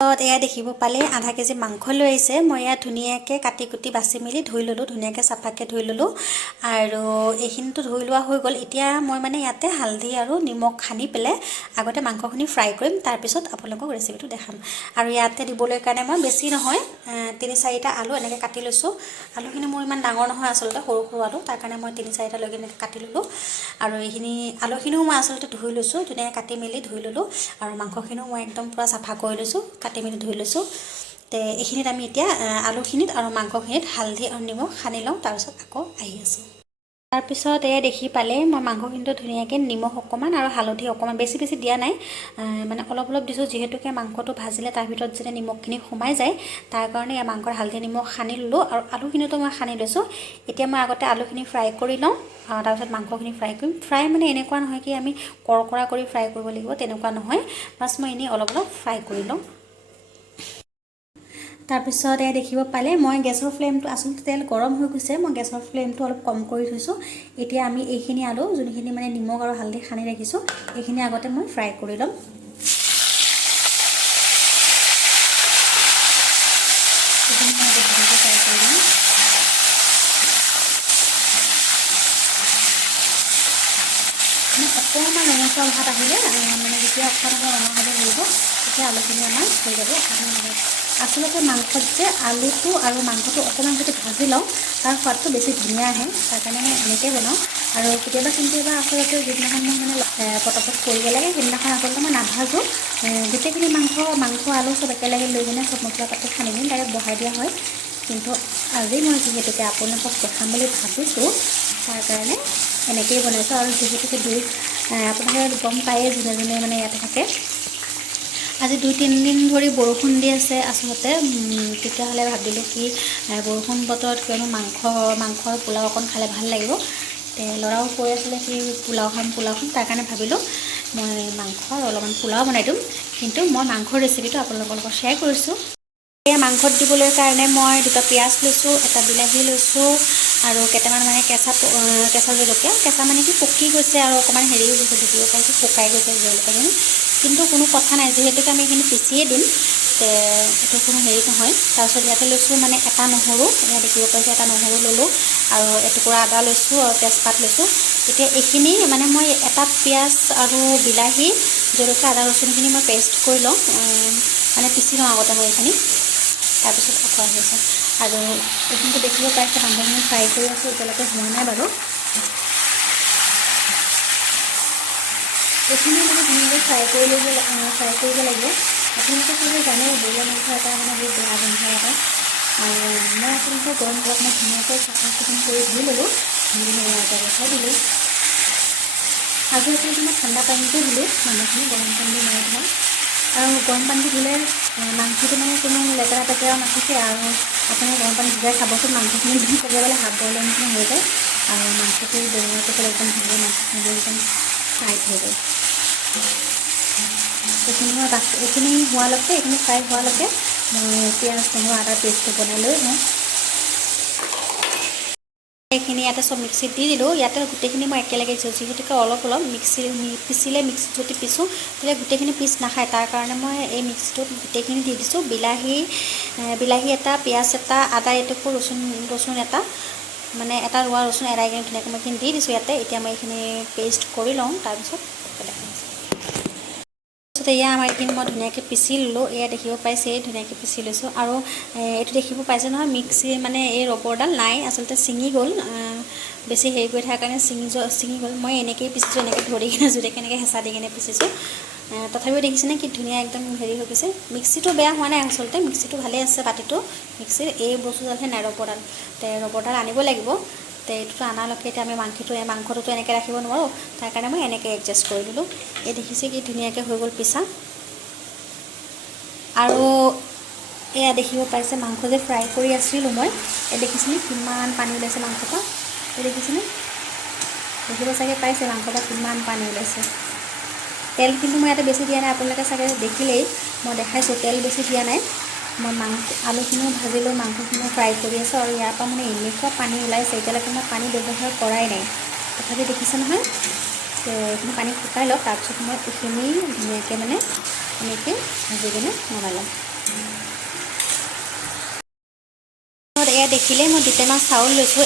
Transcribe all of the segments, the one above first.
এয়া দেখিব পালে আধা কেজি মাংস লৈ আহিছে। মই ইয়াত ধুনীয়াকৈ কাটি কুটি বাছি মেলি ধুই ল'লোঁ, ধুনীয়াকৈ চাফাকৈ ধুই ল'লোঁ আৰু এইখিনিতো ধুই লোৱা হৈ গ'ল। এতিয়া মই মানে ইয়াতে হালধি আৰু নিমখ সানি পেলাই আগতে মাংসখিনি ফ্ৰাই কৰিম, তাৰপিছত আপোনালোকক ৰেচিপিটো দেখাম। আৰু ইয়াতে দিবলৈ কাৰণে মই বেছি নহয় ৩-৪টা আলু এনেকৈ কাটি লৈছোঁ। আলুখিনি মোৰ ইমান ডাঙৰ নহয় আচলতে, সৰু সৰু আলু, তাৰ কাৰণে মই 3-4টা লৈ এনেকৈ কাটি ল'লোঁ। আৰু এইখিনি আলুখিনিও মই আচলতে ধুই লৈছোঁ, ধুনীয়াকৈ কাটি মেলি ধুই ল'লোঁ। আৰু মাংসখিনিও মই একদম পূৰা চাফা কৰি লৈছোঁ, কাটি মেলি ধুই লৈছোঁ। এইখিনিত আমি এতিয়া আলুখিনিত আৰু মাংসখিনিত হালধি আৰু নিমখ সানি লওঁ, তাৰপিছত আকৌ আহি আছোঁ। তাৰপিছত দেখি পালে মই মাংসখিনিতো ধুনীয়াকৈ নিমখ অকণমান আৰু হালধি অকণমান বেছি দিয়া নাই, মানে অলপ অলপ দিছোঁ, যিহেতুকে মাংসটো ভাজিলে তাৰ ভিতৰত যেতিয়া নিমখখিনি সোমাই যায়, তাৰ কাৰণে মাংসৰ হালধি নিমখ সানি ল'লোঁ। আৰু আলুখিনিতো মই সানি লৈছোঁ। এতিয়া মই আগতে আলুখিনি ফ্ৰাই কৰি লওঁ, তাৰপিছত মাংসখিনি ফ্ৰাই কৰিম। ফ্ৰাই মানে এনেকুৱা নহয় কি আমি কৰকৰা কৰি ফ্ৰাই কৰিব লাগিব, তেনেকুৱা নহয়, বাছ মই এনেই অলপ অলপ ফ্ৰাই কৰি লওঁ। তাৰপিছত দেখিব পালে মই গেছৰ ফ্লেমটো, আচলতে তেল গৰম হৈ গৈছে, মই গেছৰ ফ্লেমটো অলপ কম কৰি থৈছোঁ। এতিয়া আমি এইখিনি আলু যোনখিনি মানে নিমখ আৰু হালধি সানি ৰাখিছোঁ, এইখিনি আগতে মই ফ্ৰাই কৰি ল'ম। এইখিনি মই ধুনীয়াকৈ ফ্ৰাই কৰি ল'ম। অকণমান ৰঙচুৱা ভাত আহিলে, মানে যেতিয়া অকণমান ৰঙা হ'ব ধৰিব, তেতিয়া আলুখিনি আমাৰ হৈ যাব। আচলতে মাংসত যে আলুটো আৰু মাংসটো অকণমান যদি ভাজি লওঁ, তাৰ সোৱাদটো বেছি ধুনীয়া আহে, তাৰ কাৰণে মই এনেকৈ বনাওঁ। আৰু কেতিয়াবা আচলতে যিদিনাখন মই মানে পটাপট কৰিব লাগে, সেইদিনাখন আচলতে মই নাভাজোঁ, গোটেইখিনি মাংস আলু চব একেলগে লৈ কিনে চব মছলা পাতি সানি দিম, ডাইৰেক্ট বহাই দিয়া হয়। কিন্তু আজি মই যিহেতুকে আপোনালোকক দেখাম বুলি ভাবিছোঁ, তাৰ কাৰণে এনেকৈয়ে বনাইছোঁ। আৰু যিহেতুকে আপোনালোকে গম পায়ে যোনে যোনে মানে ইয়াতে থাকে, আজি 2-3 দিন ধৰি বৰষুণ দি আছে। আচলতে তেতিয়াহ'লে ভাবিলোঁ কি বৰষুণ বতৰত কিয়নো মাংসৰ পোলাও অকণ খালে ভাল লাগিব। ল'ৰাও কৈ আছিলে কি পোলাও খাম, তাৰ কাৰণে ভাবিলোঁ মই মাংসৰ অলপমান পোলাও বনাই দিম। কিন্তু মই মাংসৰ ৰেচিপিটো আপোনালোকৰ লগত শ্বেয়াৰ কৰিছোঁ। মাংসত দিবলৈ কাৰণে মই 2টা পিঁয়াজ লৈছোঁ, 1টা বিলাহী লৈছোঁ আৰু কেইটামান মানে কেঁচা জলকীয়া, কেঁচা মানে কি পকি গৈছে আৰু অকণমান হেৰি হৈ গৈছে, দেখিব পাইছোঁ শুকাই গৈছে জলকীয়াখিনি। কিন্তু কোনো কথা নাই, যিহেতুকে আমি এইখিনি পিচিয়ে দিম, এইটো কোনো হেৰি নহয়। তাৰপিছত ইয়াতে লৈছোঁ মানে 1টা নহৰু, ইয়াত দেখিব পাইছোঁ 1টা নহৰু ল'লোঁ আৰু এটুকুৰা আদা লৈছোঁ আৰু তেজপাত লৈছোঁ। এতিয়া এইখিনি মানে মই 1টা পিঁয়াজ আৰু বিলাহী, জলকীয়া, আদা ৰচুনখিনি মই পেষ্ট কৰি লওঁ, মানে পিচি লওঁ আগতে মই এইখিনি, তাৰপিছত আকৌ আহিছে। আৰু এইখিনিতো দেখিব পাইছে মাংসখিনি ফ্ৰাই কৰি আছোঁ, এতিয়ালৈকে হোৱা নাই বাৰু। এইখিনি মানে ধুনীয়াকৈ ফ্ৰাই কৰিব লাগিব। আপোনালোকে চাগে জানে ব্ৰইলাৰ মাংস এটা মানে বহুত বেয়া গোন্ধ এটা। আৰু মই আচলতে গৰম মই ধুনীয়াকৈ চাফা চিকুণ কৰি ধুই ল'লোঁ, বচাই দিলোঁ। আজি আচলতে মই ঠাণ্ডা পানীতে ধুলোঁ মাংসখিনি, গৰম পানী দি নাই ধোৱা। আৰু গৰম পানী ধুলে মাংসটো মানে কোনো লেতেৰা পেতেৰাও নাথাকে। আৰু আপুনি গৰম পানী ভিজাই খাবচোন, মাংসখিনি ক'ব গ'লে হাফ বইলৰ নিচিনা হৈ যায়। আৰু মাংসটো বনোৱাৰ পিছত একদম ধুনীয়া মাংসখিনি একদম টাইট হৈ যায়। এইখিনি হোৱালৈকে, এইখিনি ফ্ৰাই হোৱালৈকে মই পিঁয়াজ, নহৰু, আদা পেষ্টটো বনাই লৈ লওঁ। এইখিনি ইয়াতে চব মিক্সিত দি দিলোঁ। ইয়াতে গোটেইখিনি মই একেলগে দিছোঁ, যিহেতুকে অলপ পিচিলে মিক্সিত যদি পিছোঁ তেতিয়া গোটেইখিনি পিচ নাখায়, তাৰ কাৰণে মই এই মিক্সিটোত গোটেইখিনি দি দিছোঁ। বিলাহী 1টা, পিঁয়াজ 1টা, আদা এটুকু, ৰচুন 1টা, মানে 1টা ৰোৱা ৰচুন এৰাই কিনে ধুনীয়াকৈ মই এইখিনি দি দিছোঁ ইয়াতে। এতিয়া মই এইখিনি পেষ্ট কৰি লওঁ, তাৰপিছত এয়া আমাৰ এইখিনি মই ধুনীয়াকৈ পিচি ল'লোঁ। এয়া দেখিব পাইছে ধুনীয়াকৈ পিচি লৈছোঁ। আৰু এইটো দেখিব পাইছে নহয়, মিক্সি মানে এই ৰবৰডাল নাই, আচলতে ছিঙি গ'ল, বেছি হেৰি কৰি থকাৰ কাৰণে ছিঙি গ'ল। মই এনেকৈয়ে পিচিছোঁ, এনেকৈ ধৰি কিনে জুইতে কেনেকৈ হেঁচা দি কিনে পিচিছোঁ। তথাপিও দেখিছেনে কি ধুনীয়া একদম হেৰি হৈ গৈছে। মিক্সিটো বেয়া হোৱা নাই আচলতে, মিক্সিটো ভালেই আছে, বাতিটো মিক্সিৰ। এই বস্তুডালহে নাই, ৰবৰডাল আনিব লাগিব। এইটোতো আনালৈকে এতিয়া আমি মাংসটোতো এনেকৈ ৰাখিব নোৱাৰোঁ, তাৰ কাৰণে মই এনেকৈ এডজাষ্ট কৰি দিলোঁ। এই দেখিছে কি ধুনীয়াকৈ হৈ গ'ল পিছা। আৰু এয়া দেখিব পাইছে মাংস যে ফ্ৰাই কৰি আছিলোঁ মই, দেখিছেনে কিমান পানী ওলাইছে মাংসৰ পৰা, দেখিছেনে, দেখিব চাগে পাইছে মাংসৰ পৰা কিমান পানী ওলাইছে। তেল কিন্তু মই ইয়াতে বেছি দিয়া নাই, আপোনালোকে চাগে দেখিলেই মই দেখাইছোঁ, তেল বেছি দিয়া নাই। মই আলুখিনিও ভাজিলোঁ, মাংসখিনিও ফ্ৰাই কৰি আছোঁ, আৰু ইয়াৰ পৰা মানে এনেকুৱা পানী ওলাইছে, এতিয়ালৈকে মই পানী ব্যৱহাৰ কৰাই নাই। তথাপি দেখিছে নহয়, এইখিনি পানী শুকাই লওক, তাৰপিছত মই এইখিনি ধুনীয়াকৈ মানে এনেকৈ ভাজি কিনে নমাই ল'ম। এয়া দেখিলে মই 2 টেমা চাউল লৈছোঁ,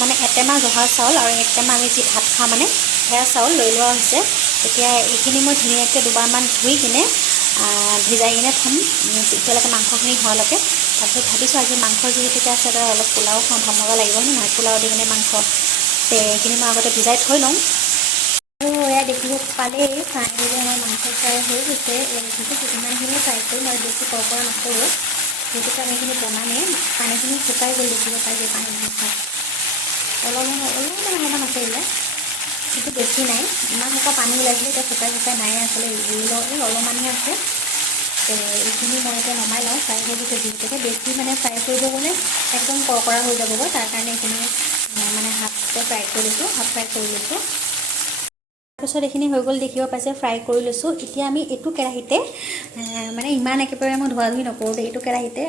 মানে 1 টেমা জহা চাউল আৰু 1 টেমা আমি যি ভাত খাওঁ মানে সেয়া চাউল লৈ লোৱা হৈছে। এতিয়া এইখিনি মই ধুনীয়াকৈ দুবাৰমান ধুই কিনে ভিজাই কিনে থ'ম এতিয়ালৈকে মাংসখিনি হোৱালৈকে। তাৰপিছত ভাবিছোঁ আজি মাংস যিহেতুকে আছে তাত অলপ পোলাও খাওঁ, ভাল মজা লাগিব নহয়, পোলাও দি কিনে মাংস এইখিনি মই আগতে ভিজাই থৈ লওঁ। আৰু এয়া দেখিব পালেই ফাইনেলি আমাৰ মাংস ফ্ৰাই হৈ গৈছে। যিহেতু ইমানখিনি ফ্ৰাই কৰিম আৰু বেছি কৰকৰা নকৰোঁ, যিহেতুকে আমি এইখিনি বনামেই। পানীখিনি শুকাই গ'ল, দেখিব পাইছে পানীখিনি অলপমান আছে এইবিলাক, কিন্তু বেছি নাই। ইমান সোপা পানী ওলাইছিলে, এতিয়া শুকাই নাই আছিলে, এই অলপমানহে আছে। এইখিনি মই এতিয়া নমাই লওঁ, ফ্ৰাই হৈ গৈছে যিহেতুকে। বেছি মানে ফ্ৰাই কৰিব গ'লে একদম কৰকৰা হৈ যাবগৈ, তাৰ কাৰণে এইখিনি মানে হাফকৈ ফ্ৰাই কৰি লৈছোঁ, হাফ ফ্ৰাই কৰি লৈছোঁ। তাৰপিছত এইখিনি হৈ গ'ল, দেখিব পাইছে ফ্ৰাই কৰি লৈছোঁ। এতিয়া আমি এইটো কেৰাহীতে মানে ইমান একেবাৰে মই ধোৱা ধুই নকৰোঁ, এইটো কেৰাহীতে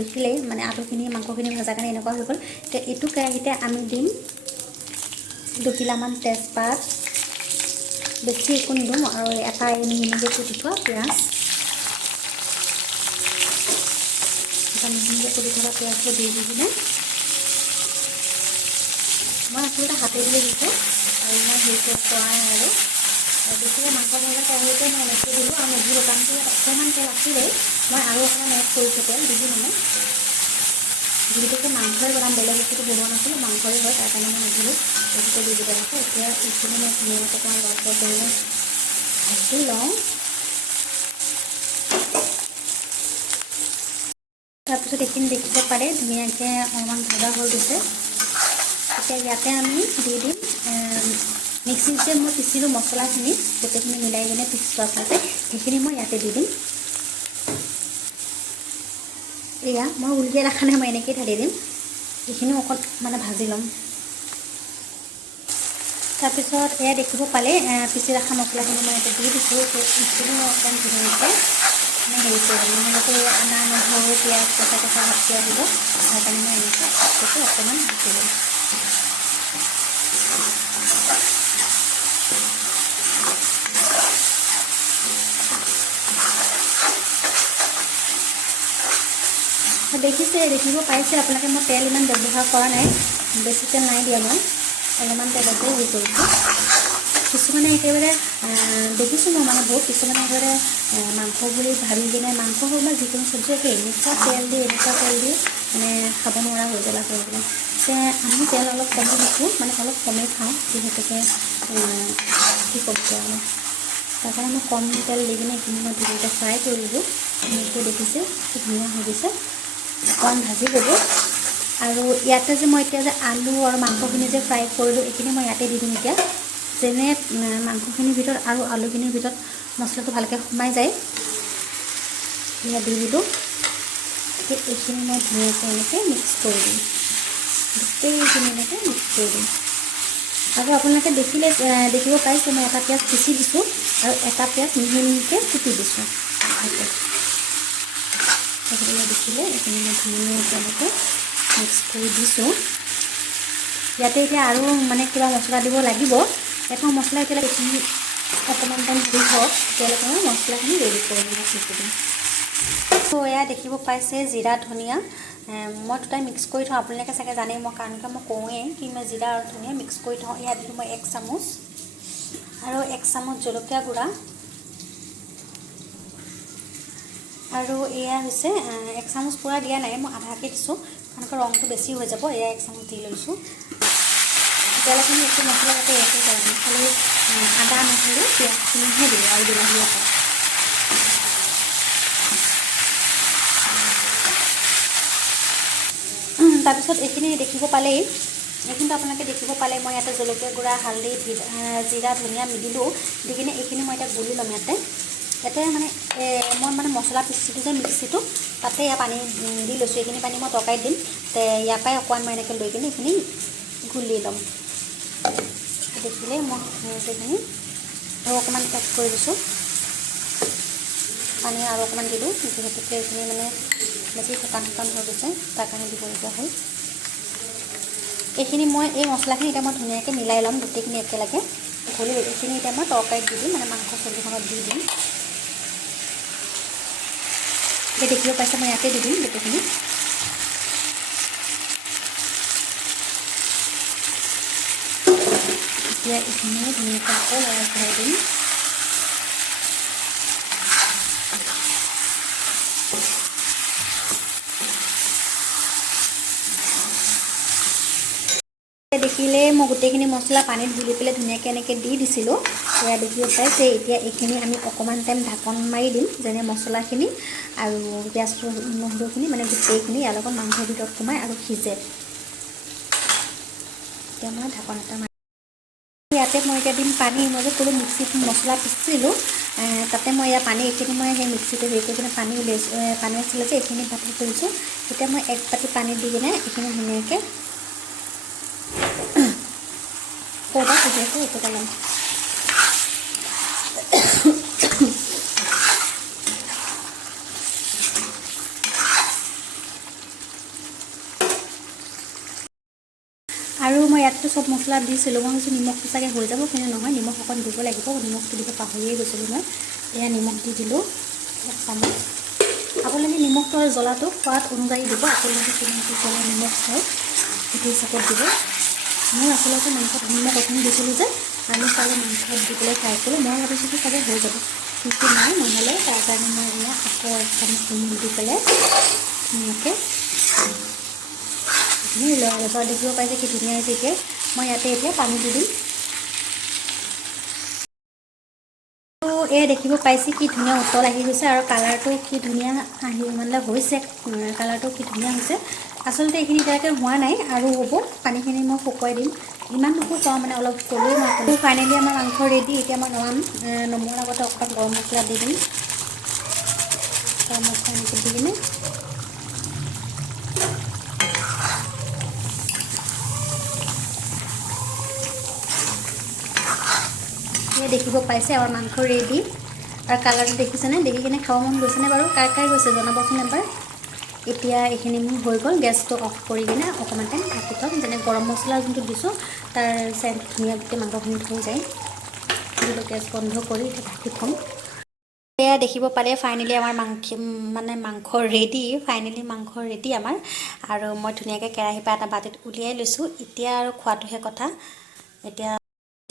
দেখিলেই মানে আলুখিনি মাংসখিনি ভজাৰ কাৰণে এনেকুৱা হৈ গ'ল। এতিয়া এইটো কেৰাহীতে আমি দিম 2 কিলামান তেজপাত, বেছি একো নিদিওঁ, আৰু এটা মিহিকৈ কুটি থোৱা পিঁয়াজ, মিহিকৈ কুটি থকা পিঁয়াজটো দি কিনে মই আচলতে হাতেদি দিছোঁ আৰু ইমান হেৰি কৰা নাই। আৰু বেছিকৈ মাংস ভজা কেৰাহীতে মই এনেকৈ দিলোঁ, আৰু নিদিলোঁ কাৰণ ইয়াত অকণমান তেল আছিলেই, মই আৰু অকণমান এড কৰিছোঁ তেল দিলোঁ। মানে যিহেতুকে মাংসই বনাম, বেলেগ বস্তুটো বনোৱা নাছিলোঁ, মাংসই হয়, তাৰ কাৰণে মই নিদিলোঁ, গতিকে দি দিব লাগিছে। এতিয়া এইখিনি মই ধুনীয়াকৈ অকণমান লৰচৰ কৰি ভাজি লওঁ। তাৰপিছত এইখিনি দেখিব পাৰে ধুনীয়াকৈ অকণমান ভজা হৈ গৈছে। এতিয়া ইয়াতে আমি দি দিম মিক্সিত যে মই পিছিলোঁ মছলাখিনি, গোটেইখিনি মিলাই কিনে পিছোৱা আছে, সেইখিনি মই ইয়াতে দি দিম। এয়া মই উলিয়াই ৰখা নাই, মই এনেকৈ ঢালি দিম। এইখিনিও অকণ মানে ভাজি ল'ম। তাৰপিছত এয়া দেখিব পালে পিচি ৰখা মছলাখিনি মই ইয়াতে দি দিছোঁ। এইখিনি মই অকণমান ধুনীয়াকৈ মানে হেৰি কৰি দিম, নহ'লেতো আদা নহৰু পিঁয়াজ কেঁচা ভাজি আহিব, তাৰ কাৰণে মই এনেকৈ অকণমান ভাজি ল'ম। দেখিব পাইছে আপোনালোকে, মই তেল ইমান ব্যৱহাৰ কৰা নাই, বেছি তেল নাই দিয়া, মই অলপমান তেলতে হেৰি কৰিছোঁ। কিছুমানে একেবাৰে দেখিছোঁ মই মানে বহুত কিছুমানে একেবাৰে মাংস বুলি ভাবি কিনে মাংস হওক বা যিকোনো চব্জি এনেকুৱা তেল দি মানে খাব নোৱাৰা হৈ গ'ল হৈ কিনে। যে আমি তেল অলপ কমেই দিছোঁ, মানে অলপ কমেই খাওঁ, যিহেতুকে কি ক'ব আৰু তাৰ কাৰণে মই কম তেল দি কিনে এইখিনি মই ধুনীয়াকৈ ফ্ৰাই কৰিলোঁ। এনেকৈ দেখিছে কি ধুনীয়া হৈ গৈছে, অকণ ভাজি ল'ব। আৰু ইয়াতে যে মই এতিয়া যে আলু আৰু মাংসখিনি যে ফ্ৰাই কৰিলোঁ, এইখিনি মই ইয়াতে দি দিম। এতিয়া যেনে মাংসখিনিৰ ভিতৰত আৰু আলুখিনিৰ ভিতৰত মছলাটো ভালকৈ সোমাই যায়, ইয়াত দি দিলোঁ। এইখিনি মই ধুনীয়াকৈ এনেকৈ মিক্স কৰি দিম, গোটেইখিনি এনেকৈ মিক্স কৰি দিম। আৰু আপোনালোকে দেখিব পাইছে মই এটা পিঁয়াজ পিচি দিছোঁ আৰু এটা পিঁয়াজ মিহিকৈ কুটি দিছোঁ। সেইখিনি দেখিলে এইখিনি মই ধুনীয়াকৈ এনেকৈ মিক্স কৰি দিছোঁ। ইয়াতে এতিয়া আৰু মানে কিবা মছলা দিব লাগিব, এটা মছলা এতিয়ালৈকে এইখিনি অকণমান টাইম দি হওক, তেতিয়ালৈকে মই মছলাখিনি ৰেডি কৰি দিম। তো এয়া দেখিব পাইছে জিৰা ধনিয়া মই দুটাই মিক্স কৰি থওঁ, আপোনালোকে চাগে জানেই, মই কাৰণ মই কওঁৱেই কি মই জিৰা আৰু ধনিয়া মিক্স কৰি থওঁ। ইয়াত দিলোঁ মই 1 চামুচ, আৰু 1 চামুচ জলকীয়া গুড়া, আৰু এয়া হৈছে 1 চামুচ পূৰা দিয়া নাই, মই আধাকৈ দিছোঁ কাৰণ ৰংটো বেছি হৈ যাব। এয়া 1 চামুচ দি লৈছোঁ। তেতিয়ালৈকে মই একো মছলা যাতে একো কৰা নাই, খালি আদা নহৰু পিঁয়াজখিনিহে দিলোঁ আৰু বিলাহী এটা। তাৰপিছত এইখিনি দেখিব পালেই, এইখিনিতো আপোনালোকে দেখিব পালে মই ইয়াতে জলকীয়া গুড়া, হালধি, জিৰা ধনিয়া দিলোঁ, দি কিনে এইখিনি মই এতিয়া গুলি ল'ম। ইয়াতে মানে মই মানে মছলা পিচিছিলোঁ যে মিক্সিটো, তাতে ইয়াৰ পানী দি লৈছোঁ। এইখিনি পানী মই তৰকাৰীত দিম, ইয়াৰ পৰাই অকণমান মই এনেকৈ লৈ কিনে এইখিনি গুলি ল'ম। দেখিলে মই এইখিনি আৰু অকণমান এড কৰি দিছোঁ, পানী আৰু অকণমান দিলোঁ, যিহেতুকে এইখিনি মানে বেছি শুকান হৈ গৈছে, তাৰ কাৰণে দিবলগীয়া হ'ল। এইখিনি মই এই মছলাখিনি এতিয়া মই ধুনীয়াকৈ মিলাই ল'ম, গোটেইখিনি একেলগে ঘূলি এইখিনি এতিয়া মই তৰকাৰীত দি দিম, মানে মাংস চব্জিখনত দি দিম। এই দেখিব পাইছে মই ইয়াতে দি দিম গোটেইখিনি এতিয়া এইখিনি ধুনীয়াকৈ আকৌ লৰাই খাই দিম দেখিলে মই গোটেইখিনি মছলা পানীত গুলি পেলাই ধুনীয়াকৈ এনেকৈ দি দিছিলোঁ এয়া দেখিব পাইছে এতিয়া এইখিনি আমি অকণমান টাইম ঢাকন মাৰি দিম যেনে মছলাখিনি আৰু পিঁয়াজ নহৰুখিনি মানে গোটেইখিনি ইয়াৰ লগত মাংসৰ ভিতৰত সোমাই আৰু সিজে এতিয়া মই ঢাকন এটা মাৰি ইয়াতে মই এতিয়া দিম পানী মই যে ক'লোঁ মিক্সিত মছলা পিচিছিলোঁ তাতে মই ইয়াৰ পানী এইখিনি মই সেই মিক্সিতে হেৰি কৰি কিনে পানী উলিয়াইছোঁ পানী আছিলে যে এইখিনি বাতি কৰিছোঁ এতিয়া মই এক বাতি পানী দি কিনে এইখিনি ধুনীয়াকৈ কোটা সিজাইছোঁ এইটো ল'ম আৰু মই ইয়াততো চব মছলা দিছিলোঁ মই ভাবিছোঁ নিমখটো চাগে হৈ যাব কিন্তু নহয় নিমখ অকণ দিব লাগিব নিমখটো দিব পাহৰিয়ে গৈছিলোঁ মই এয়া নিমখ দি দিলোঁ এক চামুচ আপোনালোকে নিমখটো আৰু জ্বলাটো সোৱাদ অনুযায়ী দিব আপোনালোকে কিমানটো জ্বলা নিমখ খায় সেইটো হিচাপত দিব মই আচলতে মাংসত নিমখ অকণ দিছিলোঁ যে আমি চালে মাংসত দি পেলাই ফ্ৰাই কৰোঁ মই ভাবিছোঁ কি চাগে হৈ যাব কিন্তু নাই নহ'লে তাৰ কাৰণে মই এয়া আকৌ এক চামুচ নিমখ দি পেলাই ধুনীয়াকৈ লৰাই দেখিব পাইছে কি ধুনীয়া হৈছে এতিয়া মই ইয়াতে এতিয়া পানী দি দিম এয়া দেখিব পাইছে কি ধুনীয়া উতল আহি গৈছে আৰু কালাৰটো কি ধুনীয়া আহি মানে হৈছে কালাৰটো কি ধুনীয়া হৈছে আচলতে এইখিনি এতিয়ালৈকে হোৱা নাই আৰু হ'ব পানীখিনি মই শুকুৱাই দিম ইমান নুশুকাওঁ মানে অলপ ক'লোৱে মই ক'লোঁ ফাইনেলি আমাৰ মাংস ৰেডি এতিয়া মই নমোৱাৰ আগতে অকণমান গৰম মছলা দি দিম গৰম মছলা এনেকৈ দি কিনে দেখিব পাইছে আমাৰ মাংস ৰেডি আৰু কালাৰটো দেখিছেনে দেখি কিনে খাব মন গৈছেনে বাৰু কাৰ গৈছে জনাবচোন এবাৰ এতিয়া এইখিনি মোৰ হৈ গ'ল গেছটো অফ কৰি কিনে অকণমান টাইম ঢাকি থ'ম যেনে গৰম মছলা যোনটো দিছোঁ তাৰ চেণ্ট ধুনীয়া গোটেই মাংসখিনিত হৈ যায় কিন্তু গেছ বন্ধ কৰি এতিয়া ঢাকি থ'ম এয়া দেখিব পালে ফাইনেলি আমাৰ মাংস ৰেডি ফাইনেলি মাংস ৰেডি আমাৰ আৰু মই ধুনীয়াকৈ কেৰাহীৰ পৰা এটা বাতিত উলিয়াই লৈছোঁ এতিয়া আৰু খোৱাটোহে কথা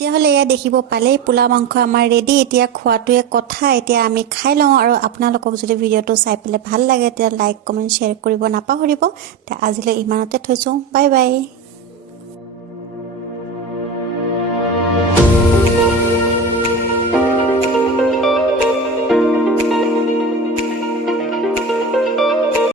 তেতিয়াহ'লে এয়া দেখিব পালেই পোলা মাংস আমাৰ ৰেডি এতিয়া খোৱাটোৱে কথা এতিয়া আমি খাই লওঁ আৰু আপোনালোকক যদি ভিডিঅ'টো চাই পেলাই ভাল লাগে তেতিয়া লাইক কমেণ্ট শ্বেয়াৰ কৰিব নাপাহৰিব আজিলৈ ইমানতে থৈছোঁ বাই বাই